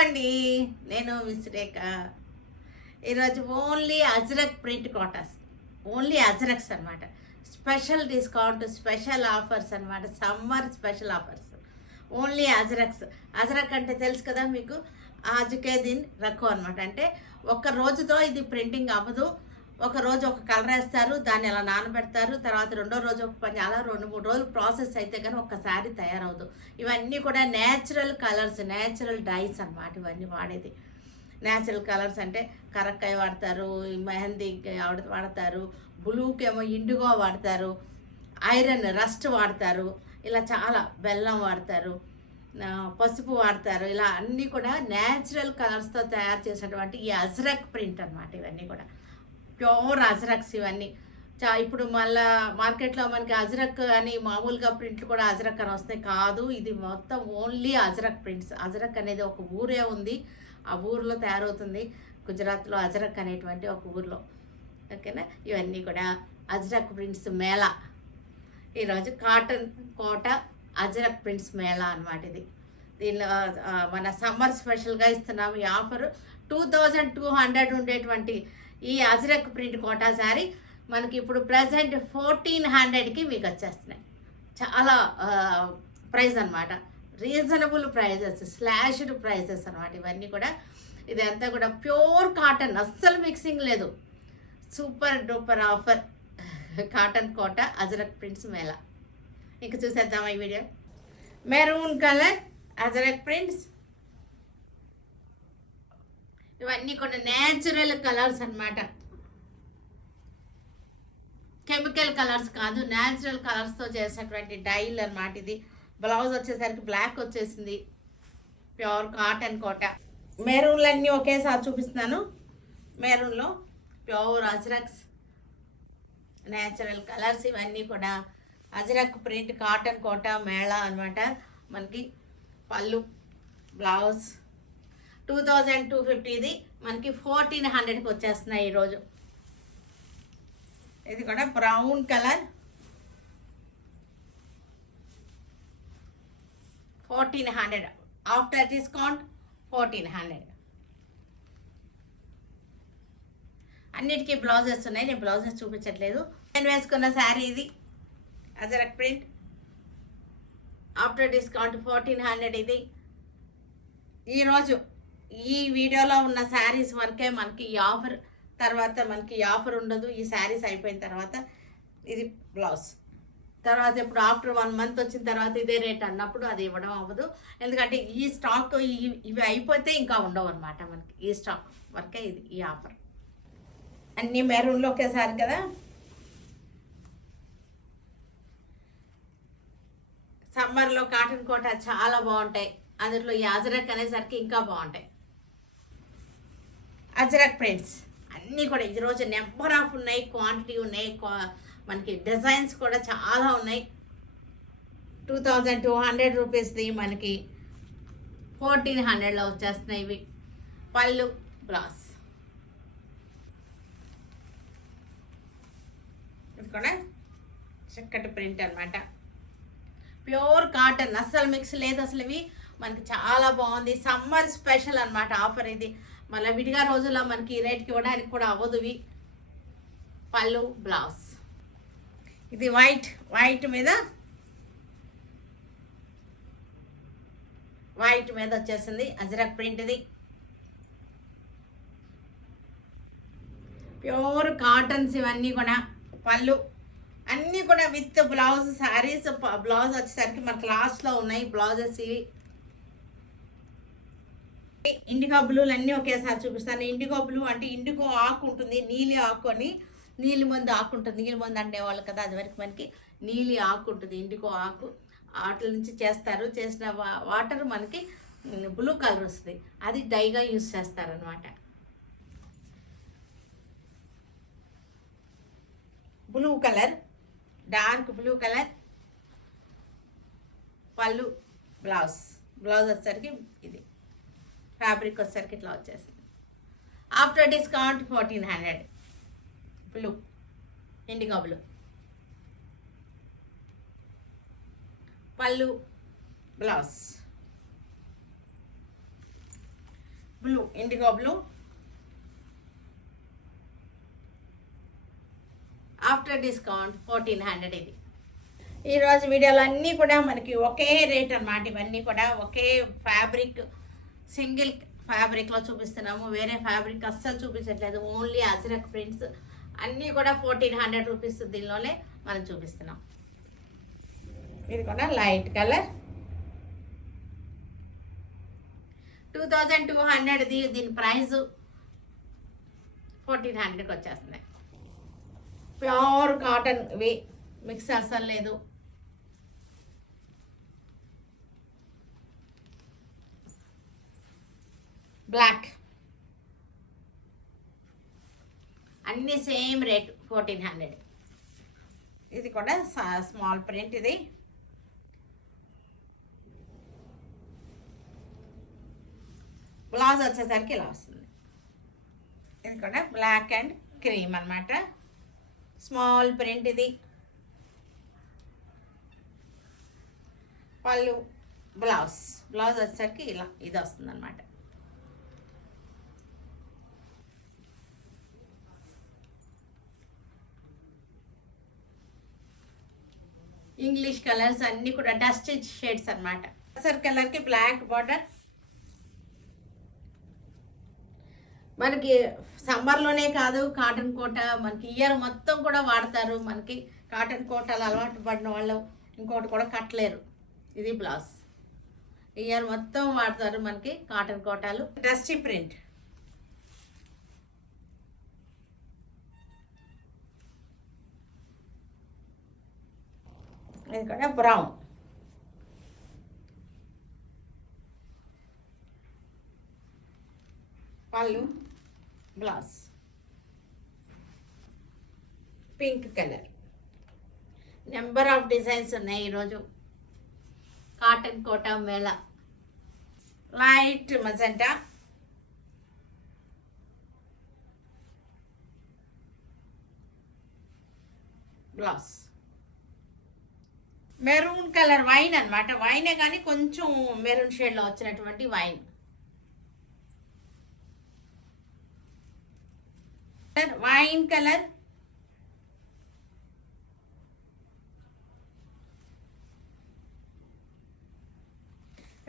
అండి, నేను మిస్ రేఖ. ఈరోజు only ajrak print cottons, only ajraks అనమాట. స్పెషల్ డిస్కౌంట్, స్పెషల్ ఆఫర్స్ అనమాట. Summer special offers only ajraks. Ajrak అంటే తెలుసు కదా మీకు, ఆజుకే దిన్ రకం అనమాట. అంటే ఒక్క రోజుతో ఇది ప్రింటింగ్ అవ్వదు. ఒక రోజు ఒక కలర్ వేస్తారు, దాన్ని అలా నానబెడతారు, తర్వాత రెండో రోజు ఒక పని, అలా 2-3 రోజులు ప్రాసెస్ అయితే కానీ ఒక్కసారి తయారవుదు. ఇవన్నీ కూడా నేచురల్ కలర్స్, నేచురల్ డైస్ అనమాట. ఇవన్నీ వాడేది నేచురల్ కలర్స్. అంటే కరక్కాయ వాడతారు, మెహందీ వాడతారు, బ్లూకేమో ఇండిగో వాడతారు, ఐరన్ రస్ట్ వాడతారు, ఇలా చాలా బెల్లం వాడతారు, పసుపు వాడతారు. ఇలా అన్నీ కూడా నేచురల్ కలర్స్తో తయారు చేసినటువంటి ఈ అజ్రక్ ప్రింట్ అనమాట. ఇవన్నీ కూడా ప్యూర్ అజ్రక్స్. ఇవన్నీ ఇప్పుడు మళ్ళా మార్కెట్లో మనకి అజ్రక్ అని మామూలుగా ప్రింట్లు కూడా అజ్రక్ అని వస్తాయి. కాదు, ఇది మొత్తం ఓన్లీ అజ్రక్ ప్రింట్స్. అజ్రక్ అనేది ఒక ఊరే ఉంది, ఆ ఊరిలో తయారవుతుంది. గుజరాత్లో అజ్రక్ అనేటువంటి ఒక ఊరిలో. ఓకేనా. ఇవన్నీ కూడా అజ్రక్ ప్రింట్స్ మేళా. ఈరోజు కాటన్ కోట అజ్రక్ ప్రింట్స్ మేళా అనమాట. ఇది దీనిలో మన సమ్మర్ స్పెషల్గా ఇస్తున్నాము ఈ ఆఫర్. 2200 ఉండేటువంటి ఈ అజ్రక్ ప్రింట్ కోటా శారీ మనకి ఇప్పుడు ప్రజెంట్ 1400కి మీకు వచ్చేస్తున్నాయి. చాలా ప్రైస్ అనమాట, రీజనబుల్ ప్రైజెస్, స్లాష్డ్ ప్రైజెస్ అనమాట ఇవన్నీ కూడా. ఇదంతా కూడా ప్యూర్ కాటన్, అస్సలు మిక్సింగ్ లేదు. Super duper offer cotton Kota ajrak prints mela. ఇంక చూసేద్దామా ఈ video. Maroon colour ajrak prints. ఇవన్నీ కూడా నేచురల్ కలర్స్ అనమాట, కెమికల్ కలర్స్ కాదు, నేచురల్ కలర్స్తో చేసినటువంటి డైల్ అనమాట. ఇది బ్లౌజ్ వచ్చేసరికి బ్లాక్ వచ్చేసింది. ప్యూర్ కాటన్ కోట. మెరూన్లు అన్నీ ఒకేసారి చూపిస్తున్నాను. మెరూన్లో ప్యూర్ అజ్రక్స్, నేచురల్ కలర్స్. ఇవన్నీ కూడా అజ్రక్ ప్రింట్ కాటన్ కోట మేళా అనమాట. మనకి పళ్ళు, బ్లౌజ్ 2250, మనకి 1400కి వచ్చేస్తున్నాయి ఈరోజు. ఇది కూడా బ్రౌన్ కలర్ 1400 ఆఫ్టర్ డిస్కౌంట్ 1400. అన్నిటికీ బ్లౌజెస్ ఉన్నాయి, నేను బ్లౌజెస్ చూపించట్లేదు. నేను వేసుకున్న శారీ ఇది అజ్రక్ ప్రింట్, ఆఫ్టర్ డిస్కౌంట్ 1400. ఇది ఈరోజు ఈ వీడియోలో ఉన్న శారీస్ వరకే మనకి ఈ ఆఫర్. తర్వాత మనకి ఈ ఆఫర్ ఉండదు. ఈ శారీస్ అయిపోయిన తర్వాత ఇది బ్లౌజ్. తర్వాత ఇప్పుడు ఆఫ్టర్ 1 మంత్ వచ్చిన తర్వాత ఇదే రేట్ అన్నప్పుడు అది ఇవ్వడం అవ్వదు. ఎందుకంటే ఈ స్టాక్ ఇవి అయిపోతే ఇంకా ఉండవు అనమాట. మనకి ఈ స్టాక్ వరకే ఇది ఈ ఆఫర్. అన్నీ మెరూన్లో ఒకేసారి కదా. సమ్మర్లో కాటన్ కోట చాలా బాగుంటాయి. అందులో ఈ అజ్రక్ అనేసరికి ఇంకా బాగుంటాయి. అజ్రక్ ప్రింట్స్ అన్నీ కూడా ఈరోజు నెంబర్ ఆఫ్ ఉన్నాయి, క్వాంటిటీ ఉన్నాయి, మనకి డిజైన్స్ కూడా చాలా ఉన్నాయి. 2200 రూపీస్ది మనకి 1400లో వచ్చేస్తున్నాయి ఇవి. పళ్ళు, బ్లౌజ్. ఇది కూడా చక్కటి ప్రింట్ అనమాట. ప్యూర్ కాటన్, అస్సలు మిక్స్ లేదు అసలు. ఇవి మనకి చాలా బాగుంది. సమ్మర్ స్పెషల్ అనమాట ఆఫర్ ఇది. మళ్ళీ విడిగా రోజుల్లో మనకి ఈ రేట్కి ఇవ్వడానికి కూడా అవ్వదు ఇవి. పళ్ళు, బ్లౌజ్. ఇది వైట్ మీద వచ్చేసింది అజ్రక్ ప్రింట్. ఇది ప్యూర్ కాటన్స్ ఇవన్నీ కూడా. పళ్ళు అన్నీ కూడా విత్ బ్లౌజ్. శారీస్ బ్లౌజ్ వచ్చేసరికి మనకి లాస్ట్లో ఉన్నాయి బ్లౌజెస్ ఇవి. ఇండిగో బ్లూలు అన్నీ ఒకేసారి చూపిస్తాను. ఇండిగో బ్లూ అంటే ఇండిగో ఆకు ఉంటుంది, నీలి ఆకు అని. నీలి మందు ఆకు ఉంటుంది, నీలి మందు అనేవాళ్ళు కదా, అది వరకు మనకి నీలి ఆకు ఉంటుంది, ఇండిగో ఆకు. వాటి నుంచి చేస్తారు. చేసిన వాటర్ మనకి బ్లూ కలర్ వస్తుంది, అది డైగా యూజ్ చేస్తారనమాట. Blue colour, dark blue colour. పళ్ళు, బ్లౌజ్ వచ్చేసరికి ఇది ఫ్యాబ్రిక్ వచ్చేసరికి ఇట్లా వచ్చేస్తుంది. After discount 1400. Blue, indigo blue. పళ్ళు, blouse. Blue, indigo blue. After discount 1400 ఇది. ఈరోజు వీడియోలో అన్నీ కూడా మనకి ఒకే రేట్ అన్నమాట. ఇవన్నీ కూడా ఒకే ఫ్యాబ్రిక్, సింగిల్ ఫ్యాబ్రిక్లో చూపిస్తున్నాము. వేరే ఫ్యాబ్రిక్ అస్సలు చూపించట్లేదు. ఓన్లీ అజ్రక్ ప్రింట్స్ అన్నీ కూడా 1400 రూపీస్ దీనిలోనే మనం చూపిస్తున్నాం. ఇది కూడా లైట్ కలర్ 2200. దీని ప్రైస్ 1400కి వచ్చేస్తుంది. ప్యూర్ కాటన్ ఇవి, మిక్స్ అస్సలు లేదు. బ్లాక్ అన్నీ సేమ్ రేట్ 1400. ఇది కూడా స్మాల్ ప్రింట్. ఇది బ్లౌజ్ వచ్చేసరికి ఇలా వస్తుంది. ఇది కూడా బ్లాక్ అండ్ క్రీమ్ అన్నమాట. Small print. ఇది పళ్ళు, బ్లౌజ్ వచ్చేసరికి ఇలా ఇది వస్తుంది అన్నమాట. ఇంగ్లీష్ కలర్స్ అన్నీ కూడా డస్ట్ షేడ్స్ అన్నమాట. కలర్కి బ్లాక్ బార్డర్. మనకి సమ్మర్లోనే కాదు, కాటన్ కోట మనకి ఇయర్ మొత్తం కూడా వాడతారు. మనకి కాటన్ కోటలు అలవాటు పడిన వాళ్ళు ఇంకోటి కూడా కట్టలేరు. ఇది బ్లౌజ్. ఇయర్ మొత్తం వాడతారు మనకి కాటన్ కోటాలు. Dusty print. ఇది కూడా బ్రౌన్. పళ్ళు, blouse. Pink colour. Number of designs ఉన్నాయి ఈరోజు. Cotton Kota mela. Light magenta, blouse. Maroon colour wine అన్నమాట. వైనే కానీ కొంచెం మెరూన్ షేడ్లో వచ్చినటువంటి wine. Wine colour,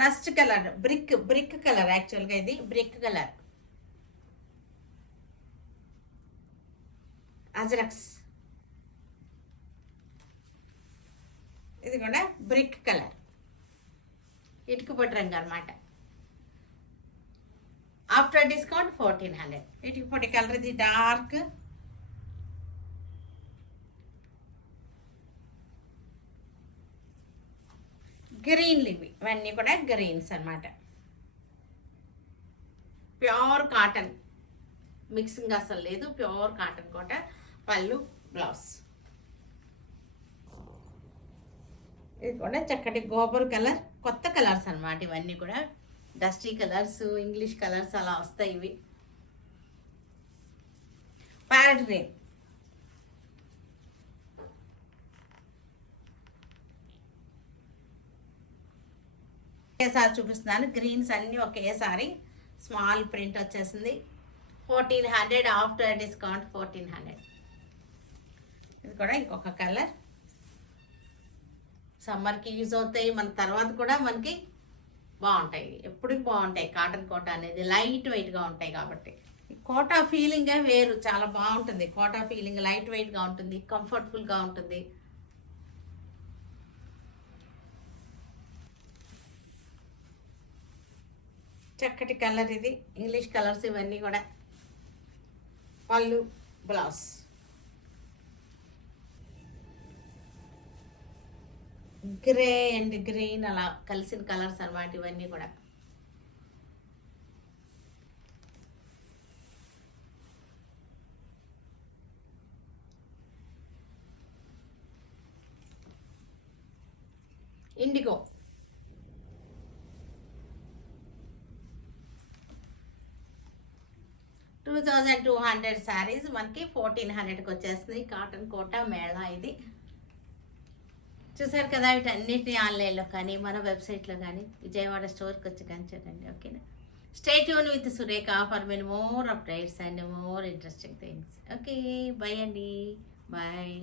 rust colour, brick colour. యాక్చువల్గా ఇది బ్రిక్ కలర్. అజ్రక్స్. ఇది కూడా బ్రిక్ కలర్, ఇటుకపొడి రంగు అనమాట. After discount 1400. ఇటుకపొడి కలర్. ఇది డార్క్ గ్రీన్లు. ఇవన్నీ కూడా గ్రీన్స్ అన్నమాట. ప్యూర్ కాటన్, మిక్సింగ్ అసలు లేదు. ప్యూర్ కాటన్ కోట. పళ్ళు, బ్లౌజ్. ఇది కూడా చక్కటి గోబర్ కలర్. కొత్త కలర్స్ అన్నమాట ఇవన్నీ కూడా. డస్టీ కలర్స్, ఇంగ్లీష్ కలర్స్ అలా వస్తాయి ఇవి. Parrot green. ఒకేసారి చూపిస్తున్నాను. గ్రీన్స్ అన్నీ ఒకేసారి. స్మాల్ ప్రింట్ వచ్చేసింది. 1400. After discount 1400. ఇది కూడా ఇంకొక కలర్. సమ్మర్కి యూజ్ అవుతాయి. మన తర్వాత కూడా మనకి బాగుంటాయి. ఎప్పటికి బాగుంటాయి. కాటన్ కోట అనేది లైట్ వెయిట్గా ఉంటాయి కాబట్టి. కోటా ఫీలింగే వేరు. చాలా బాగుంటుంది. కోటా ఫీలింగ్ లైట్ వెయిట్గా ఉంటుంది, కంఫర్టబుల్గా ఉంటుంది. చక్కటి కలర్. ఇది ఇంగ్లీష్ కలర్స్ ఇవన్నీ కూడా. పళ్ళు, బ్లౌజ్. గ్రే అండ్ గ్రీన్ అలా కలిసిన కలర్స్ అన్నమాట ఇవన్నీ కూడా. ఇండిగో. $2200 శారీస్ మనకి 1400కి వచ్చేస్తుంది. కాటన్ కోటా మేళా ఇది. చూసారు కదా. వీటన్నిటిని ఆన్లైన్లో కానీ మన వెబ్సైట్లో కానీ విజయవాడ స్టోర్కి వచ్చి కానీ చూడండి. ఓకేనా. Stay tune with Surekha for many more updates and more interesting things. Okay, bye అండి, బాయ్.